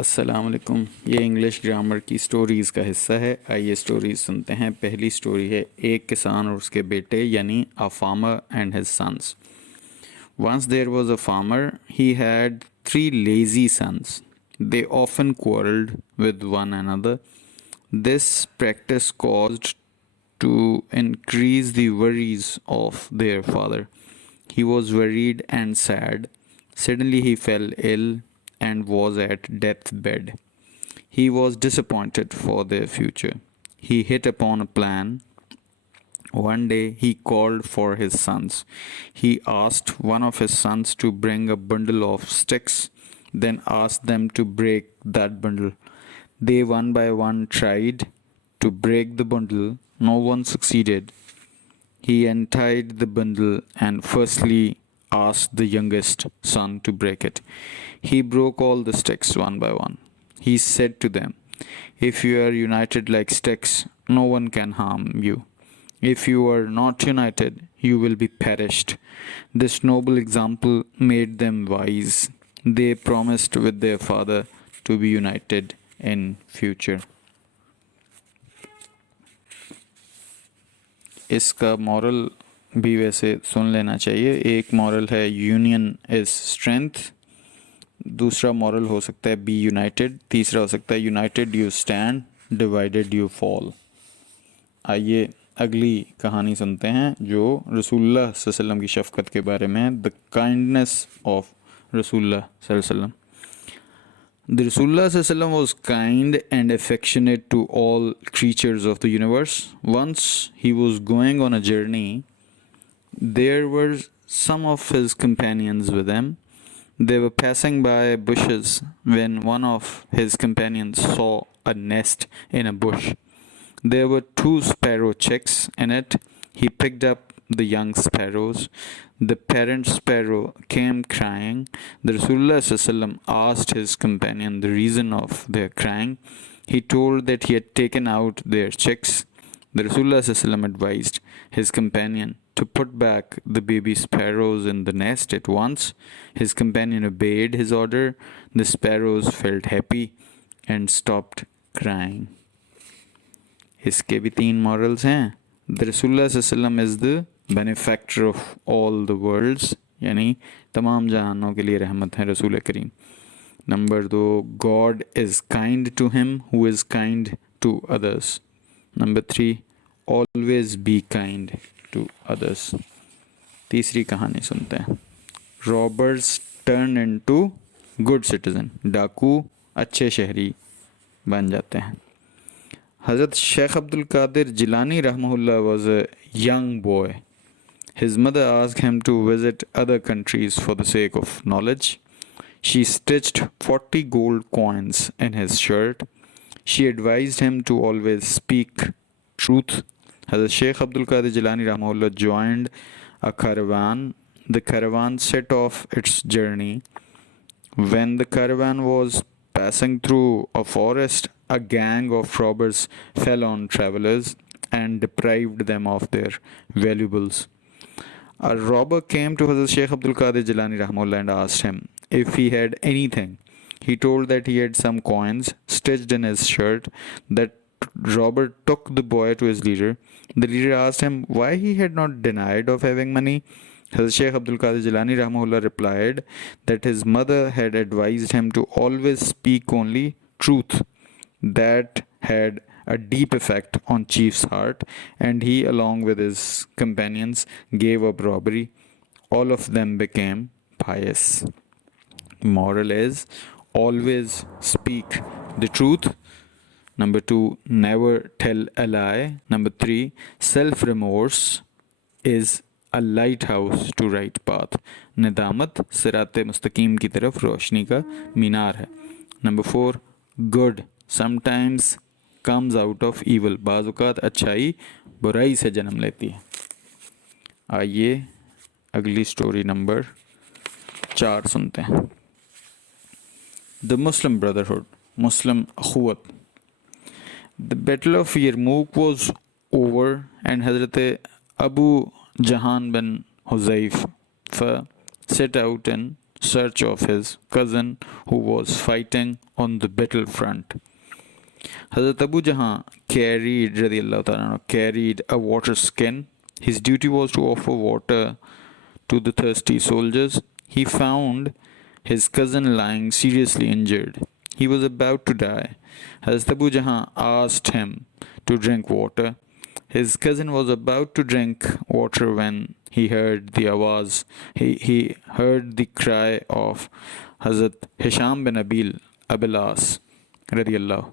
अस्सलाम वालेकुम। ये इंग्लिश ग्रामर की स्टोरीज़ का हिस्सा है। आइए स्टोरीज़ सुनते हैं। पहली स्टोरी है एक किसान और उसके बेटे यानी a farmer and his sons. Once there was a farmer, he had three lazy sons. They often quarreled with one another. This practice caused to increase the worries of their father. He was worried and sad. Suddenly he fell ill and was at death's bed. He was disappointed for their future. He hit upon a plan. One day he called for his sons. He asked one of his sons to bring a bundle of sticks, then asked them to break that bundle. They one by one tried to break the bundle. No one succeeded. He untied the bundle and firstly asked the youngest son to break it. He broke all the sticks one by one. He said to them, "If you are united like sticks, no one can harm you. If you are not united, you will be perished." This noble example made them wise. They promised with their father to be united in future. इसका moral भी वैसे सुन लेना चाहिए। एक moral है union is strength, दूसरा moral हो सकता है बी यूनाइटेड, तीसरा हो सकता है United you stand, divided you fall. आइए अगली कहानी सुनते हैं जो रसूलुल्लाह सल्लल्लाहु अलैहि वसल्लम की शफ़क़त के बारे में है। द काइंडनेस ऑफ रसूलुल्लाह सल्लल्लाहु अलैहि वसल्लम। The Rasulullah Sallallahu Alaihi Wasallam was kind and affectionate to all creatures of the universe. Once he was going on a journey. There were some of his companions with him. They were passing by bushes when one of his companions saw a nest in a bush. There were two sparrow chicks in it. He picked up the young sparrows. The parent sparrow came crying. The Rasulullah Sallallahu Alaihi Wasallam asked his companion the reason of their crying. He told that he had taken out their chicks. The Rasulullah Sallallahu Alaihi Wasallam advised his companion to put back the baby sparrows in the nest at once. His companion obeyed his order. The sparrows felt happy and stopped crying. इसके भी तीन morals हैं। The रसूलुल्लाह सल्लल्लाहु अलैहि वसल्लम is the benefactor of all the worlds, यानी तमाम जहानों के लिए रहमत है रसूल करीम। Number 2, God is kind to him who is kind to others. Number 3, always be kind to others. तीसरी कहानी सुनते हैं। Robbers turn into good citizen. डाकू अच्छे शहरी बन जाते हैं। Hazrat Sheikh Abdul Qadir Jilani Rahmahullah was a young boy. His mother asked him to visit other countries for the sake of knowledge. She stitched 40 gold coins in his shirt. She advised him to always speak truth. Hazrat Sheikh Abdul Qadir Jilani Rahmahullah joined a caravan. The caravan set off its journey. When the caravan was passing through a forest, a gang of robbers fell on travelers and deprived them of their valuables. A robber came to Hazrat Sheikh Abdul Qadir Jilani Rahmullah and asked him if he had anything. He told that he had some coins stitched in his shirt. That robber took the boy to his leader. The leader asked him why he had not denied of having money. Hazrat Sheikh Abdul Qadir Jilani Rahmullah replied that his mother had advised him to always speak only truth. That had a deep effect on Chief's heart, and he, along with his companions, gave up robbery. All of them became pious. Moral is always speak the truth. Number 2, never tell a lie. Number 3, self-remorse is a lighthouse to right path. निदामत सिराते मुस्तकीम की तरफ रोशनी का मीनार है. Number 4, good sometimes comes out of evil. बाज़-औक़ात अच्छाई बुराई से जन्म लेती है. आइए अगली स्टोरी नंबर 4 सुनते हैं। The Muslim brotherhood, Muslim अखुवत। The battle of यरमूक was over and हज़रत अबू जहान बिन Huzaifa set out in search of his cousin who was fighting on the battlefront. Hazrat Abu Jahan carried, radiallahu ta'ala, carried a water skin. His duty was to offer water to the thirsty soldiers. He found his cousin lying seriously injured. He was about to die. Hazrat Abu Jahan asked him to drink water. His cousin was about to drink water when he heard the awaz. He heard the cry of Hazrat Hisham bin Abilas radiallahu.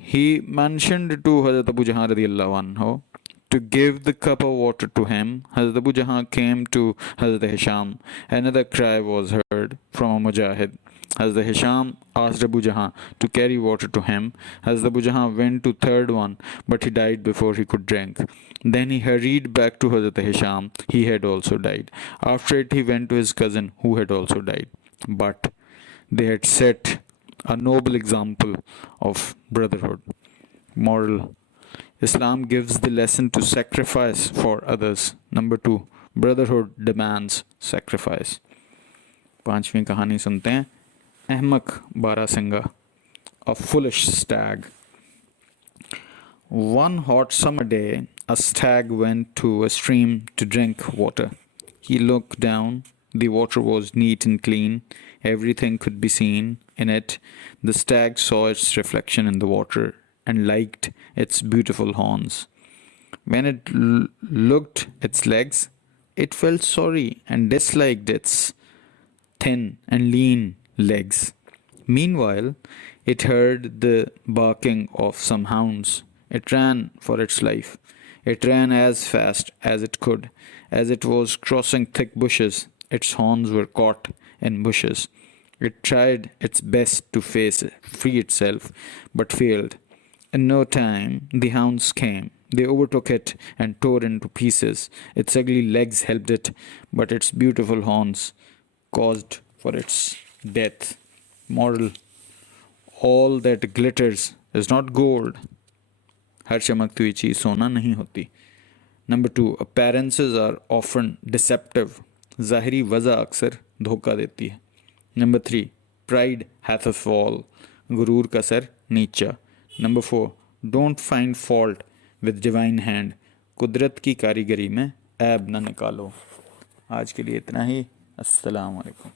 He mentioned to Hazrat Abu Jahan radiallahu anhu to give the cup of water to him. Hazrat Abu Jahan came to Hazrat Hisham. Another cry was heard from a mujahid. Hazrat Hisham asked Abu Jahan to carry water to him. Hazrat Abu Jahan went to third one, but he died before he could drink. Then he hurried back to Hazrat Hisham. He had also died. After it, he went to his cousin, who had also died. But they had set a noble example of brotherhood. Moral: Islam gives the lesson to sacrifice for others. Number 2, brotherhood demands sacrifice. पांचवी कहानी सुनते हैं. अहमक barasingha, a foolish stag. One hot summer day, a stag went to a stream to drink water. He looked down. The water was neat and clean. Everything could be seen in it. The stag saw its reflection in the water and liked its beautiful horns. When it looked its legs, it felt sorry and disliked its thin and lean legs. Meanwhile, it heard the barking of some hounds. It ran for its life. It ran as fast as it could. As it was crossing thick bushes, its horns were caught in bushes. It tried its best to free itself, but failed. In no time, the hounds came. They overtook it and tore into pieces. Its ugly legs helped it, but its beautiful horns caused for its death. Moral: all that glitters is not gold. हर चमकती हुई चीज़ सोना नहीं होती. Number 2, appearances are often deceptive. ज़ाहिरी वजह अक्सर धोखा देती है. Number 3, pride hath a fall. गुरूर का सर नीचा. Number 4, don't find fault with divine hand. कुदरत की कारीगरी में ऐब न निकालो. आज के लिए इतना ही. अस्सलाम वालेकुम.